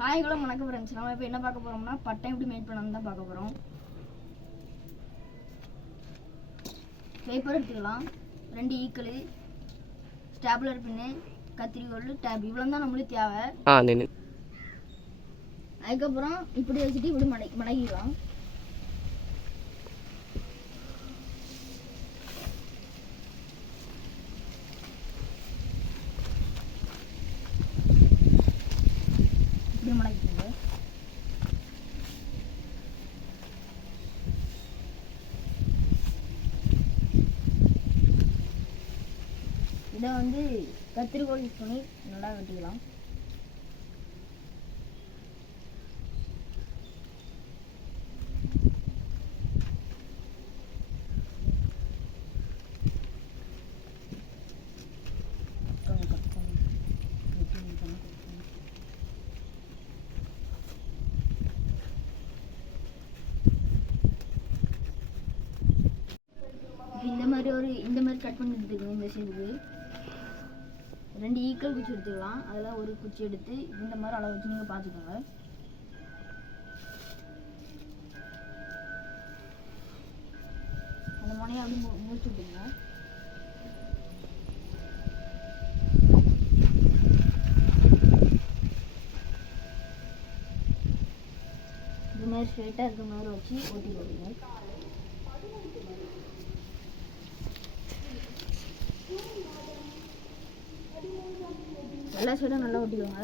Hi கூட வணக்கம் friends. நம்ம இப்போ என்ன பார்க்க போகிறோம்னா பட்டம் எப்படி மேட் பண்ணணும்னு தான் பார்க்க போகிறோம். பேப்பர் எடுத்துக்கலாம், 2 ஈக்களு, ஸ்டாப்லர் பின்னு, கத்திரிக்கோல், டேப், இவ்வளோ தான் நம்மளுக்கு தேவை. அதுக்கப்புறம் இப்படி வச்சுட்டு இப்படி மடக்கிக்கலாம். இப்படி மடக்கிக்கோங்க. இதை வந்து கத்திரிக்கோல் யூஸ் பண்ணி நல்லா வெட்டிக்கலாம். இந்த மாதிரி கட் பண்ணி எடுத்துக்கணும். இந்த ஷேப்புக்கு 2 ஈக்வல் குச்சி எடுத்துக்கலாம். அதில் ஒரு குச்சி எடுத்து இந்த மாதிரி அளவு வச்சு நீங்கள் பார்த்துக்கோங்க. அந்த முனையை அப்படி முடிச்சு விட்டுங்க. இது மாதிரி ஸ்ட்ரெயிட்டாக இருக்கிற மாதிரி வச்சு ஓட்டி போடுங்க. எல்லா சைடும் நல்லா ஒட்டிக்கோங்க.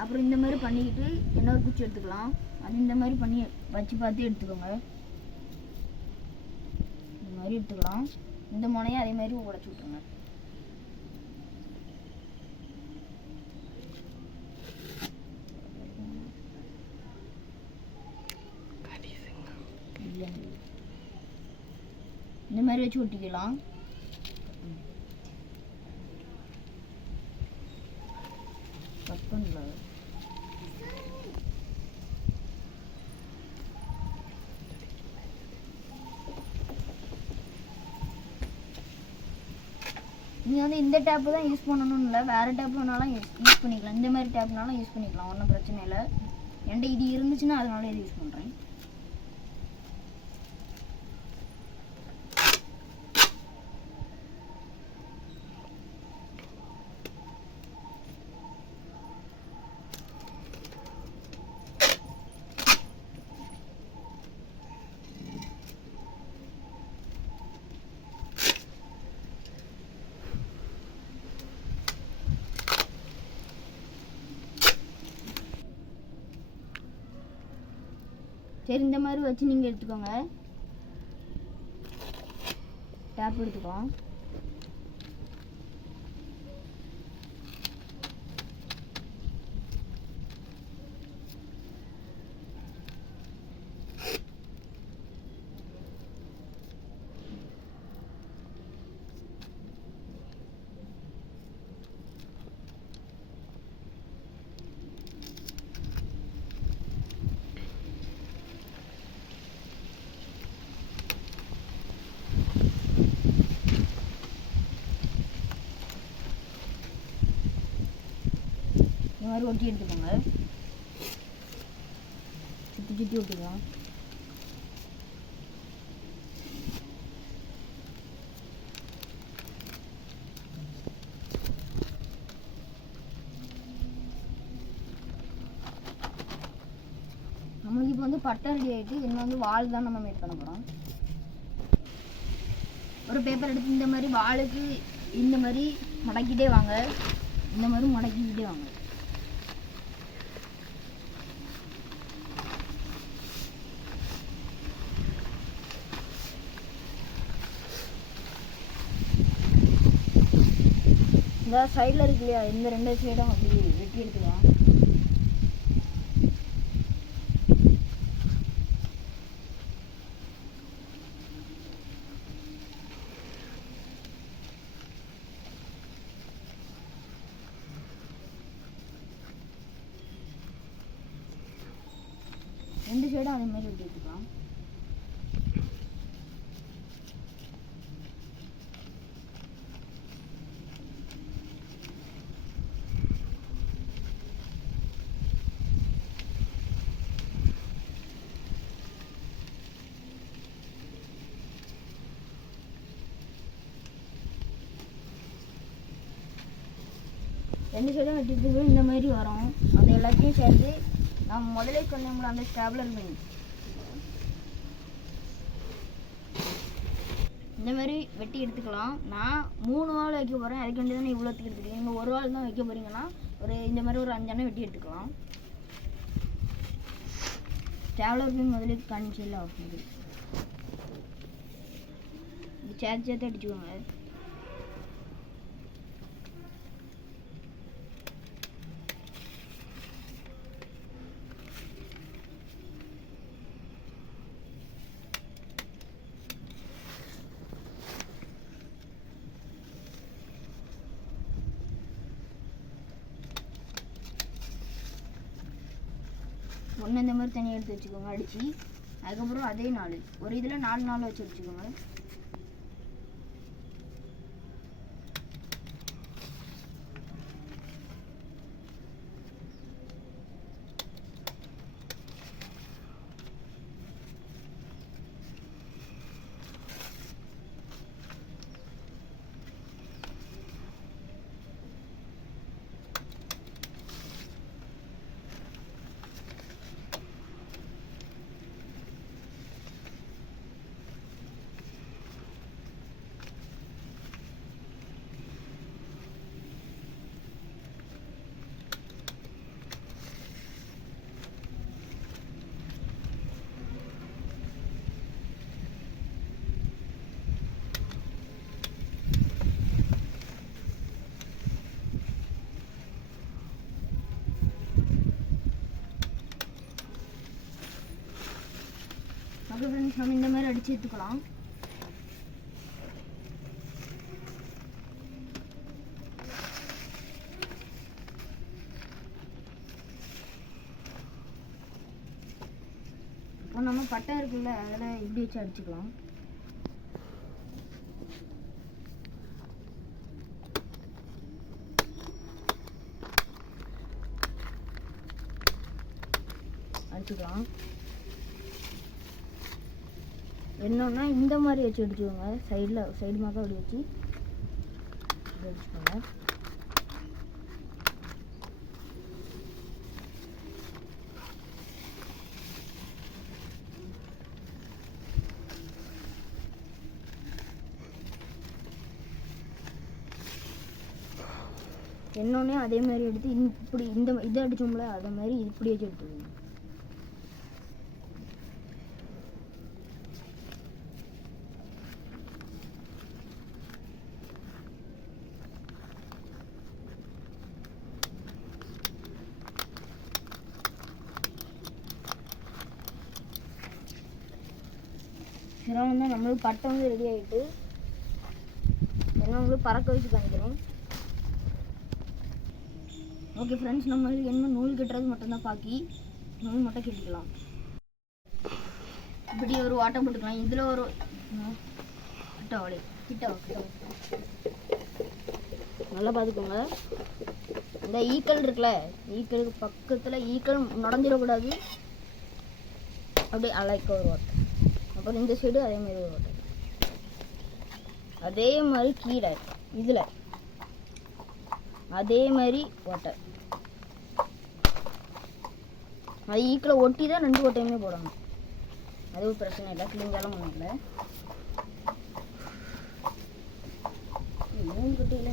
அப்புறம் இந்த மாதிரி பண்ணிக்கிட்டு இன்னொரு குச்சி எடுத்துக்கலாம். அது இந்த மாதிரி பண்ணி வச்சு பார்த்து எடுத்துக்கோங்க. இந்த மாதிரி எடுத்துக்கலாம். இந்த முனையை அதே மாதிரி உடைச்சு விட்டுருங்க. இந்த மாதிரி வச்சு ஒட்டிக்கலாம். கட் பண்ணல. நீங்கள் வந்து இந்த டேப்பு தான் யூஸ் பண்ணணும்னு இல்லை, வேறு டேப் வேணாலும் யூஸ் பண்ணிக்கலாம். இந்த மாதிரி டேப்னாலும் யூஸ் பண்ணிக்கலாம், ஒன்றும் பிரச்சனை இல்லை. என்கிட்ட இது இருந்துச்சுன்னா அதனால இது யூஸ் பண்ணுறேன். சரி, இந்த மாதிரி வச்சு நீங்கள் எடுத்துக்கோங்க. டேப் எடுத்துக்கோ. இந்த மாதிரி ஒட்டி எடுத்துக்கோங்க. சுற்றி சுற்றி ஒட்டிக்கலாம். நம்மளுக்கு இப்போ வந்து பட்டம் ரெடி ஆகிட்டு, இன்னும் வந்து வால் தான் நம்ம மேட் பண்ண போகிறோம். ஒரு பேப்பர் எடுத்து இந்த மாதிரி வாளுக்கு இந்த மாதிரி மடக்கிட்டே வாங்க. இந்த மாதிரி மடக்கிக்கிட்டே வாங்க. இந்த சைடில் இருக்கு இல்லையா, இந்த 2 சைடும் அப்படி வெட்டி எடுத்துக்கலாம். சைடும் அதே மாதிரி வெட்டி எடுத்துக்கலாம். ரெண்டு சைடும் வெட்டிட்டு இந்த மாதிரி வரும். அது எல்லாத்தையும் சேர்ந்து நான் முதலே சொன்னோம்ல அந்த ஸ்டாப்லர் பின் இந்த மாதிரி வெட்டி எடுத்துக்கலாம். நான் 3 வால் வைக்க போகிறேன். அதுக்கு வேண்டி தானே இவ்வளோத்துக்கு எடுத்துக்கிறேன். நீங்கள் 1 வால் தான் வைக்க போகிறீங்கன்னா இந்த மாதிரி ஒரு 5 எண்ணெய் வெட்டி எடுத்துக்கலாம். ஸ்டாப்லர் பின் முதலே காணிச்சில்ல ஆகுது. இது சேர்த்து அடிச்சுக்கோங்க. ஒன்று இந்த மாதிரி தனியாக எடுத்து வச்சுக்கோங்க அடித்து. அதுக்கப்புறம் அதே 4 ஒரு இதில் 4 வச்சு வச்சுக்கோங்க. ஓகே ஃப்ரெண்ட்ஸ், நம்ம இந்த மாதிரி அடித்து எடுத்துக்கலாம். இப்போ நம்ம பட்டை இருக்குல்ல அதில் இப்படி வச்சு அடிச்சுக்கலாம். அடிச்சுக்கலாம். என்னன்னா இந்த மாதிரி வச்சு அடிச்சுக்கோங்க. சைடு மாக்க அப்படி வச்சு அடிச்சுக்கோங்க. என்னொன்னே அதே மாதிரி எடுத்து இப்படி இதை அடிச்சோம்ல அதே மாதிரி இப்படி வச்சு எடுத்துக்கோங்க. இதெல்லாம் வந்து நம்மளுக்கு பட்டை வந்து ரெடி ஆகிட்டு எல்லாம் உங்களுக்கு பறக்க வச்சு காமிக்கிறேன். ஓகே ஃப்ரெண்ட்ஸ், நம்ம என்ன நூல் கட்டுறது மட்டும்தான் பாக்கி. நூல் மட்டும் கட்டிக்கலாம். இப்படி ஒரு வாட்டம் போட்டுக்கலாம். இதில் ஒரு கிட்ட நல்லா பார்த்துக்கோங்க. இந்த ஈக்கள் இருக்குல்ல, ஈக்களுக்கு பக்கத்தில் ஈக்கள் நடந்துடக்கூடாது. அப்படியே அலைக்க ஒரு வாட்டை. அப்புறம் இந்த சைடு அதே மாதிரி ஒரு வாட்டை. அதே மாதிரி கீழே இதில் அதே மாதிரி ஓட்டை. அது ஈக்கில் ஒட்டி தான் 2 ஓட்டையுமே போடணும். அது ஒரு பிரச்சனை இல்லை, கிழிஞ்சாலும் ஒன்றும் இல்லை. 3 கட்டியில்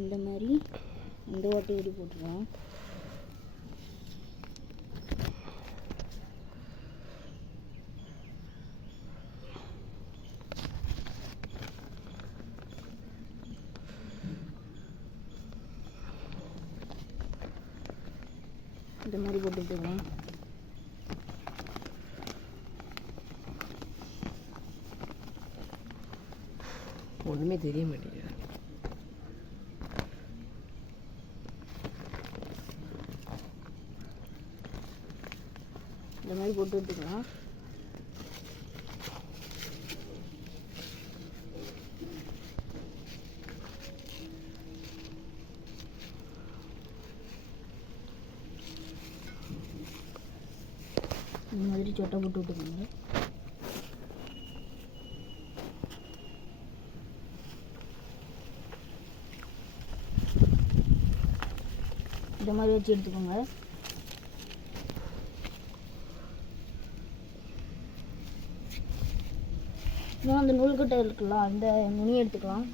இந்த மாதிரி இந்த ஓட்டை இப்படி போட்டுருவோம். இந்த மாதிரி போட்டுக்கலாம். ஒன்றுமே தெரிய மாட்டேங்குது. மாதிரி போட்டு விட்டுக்கலாம். இந்த மாதிரி சொட்டை போட்டு விட்டுக்கோங்க. இந்த மாதிரி வச்சு எடுத்துக்கோங்க. இன்னும் அந்த நூல்கட்டை இருக்குல்ல, அந்த நுனி எடுத்துக்கலாம்.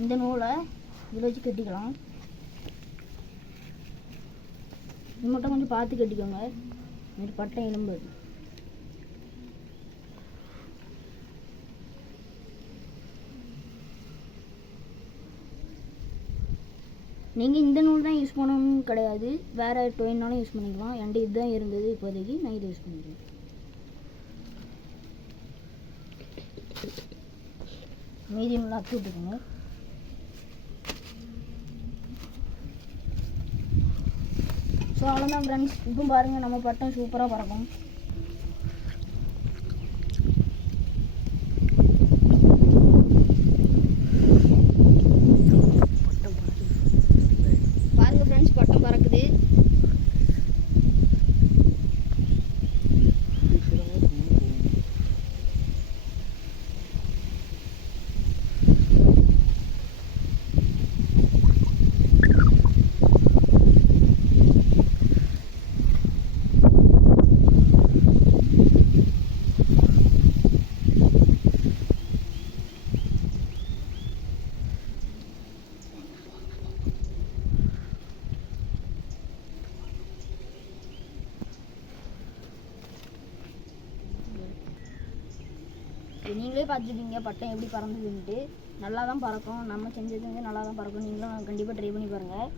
இந்த நூலை இதில் வச்சு கட்டிக்கலாம். இது மட்டும் கொஞ்சம் பார்த்து கட்டிக்கோங்க, இது பட்டை எலும்பு. நீங்கள் இந்த நூல் தான் யூஸ் பண்ணணும்னு கிடையாது, வேறு டொயின்னாலும் யூஸ் பண்ணிக்கலாம். என்கிட்ட இதுதான் இருந்தது இப்போதைக்கு, நான் இதை யூஸ் பண்ணிக்கிறேன். மீதி நூல் அத்து விட்டுக்கோங்க. ஸோ அவ்வளோதான் ஃப்ரெண்ட்ஸ். இப்போ பாருங்கள், நம்ம பட்டம் சூப்பராக பறக்கும். பாருங்கள் ஃப்ரெண்ட்ஸ், பட்டம் பறக்குது. நீங்களே பார்த்துருப்பீங்க பட்டம் எப்படி பறந்துதுன்ட்டு. நல்லா தான் பறக்கும், நம்ம செஞ்சது வந்து நல்லா தான் பறக்கும். நீங்களும் கண்டிப்பாக ட்ரை பண்ணி பாருங்கள்.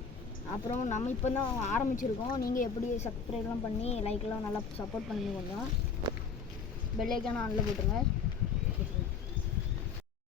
அப்புறம் நம்ம இப்போ தான் ஆரம்பிச்சிருக்கோம். நீங்கள் எப்படி சப்ஸ்கிரைப்லாம் பண்ணி லைக்லாம் நல்லா சப்போர்ட் பண்ணி கொஞ்சம் பெல் ஐக்கான ஆனில் போட்டுருங்க.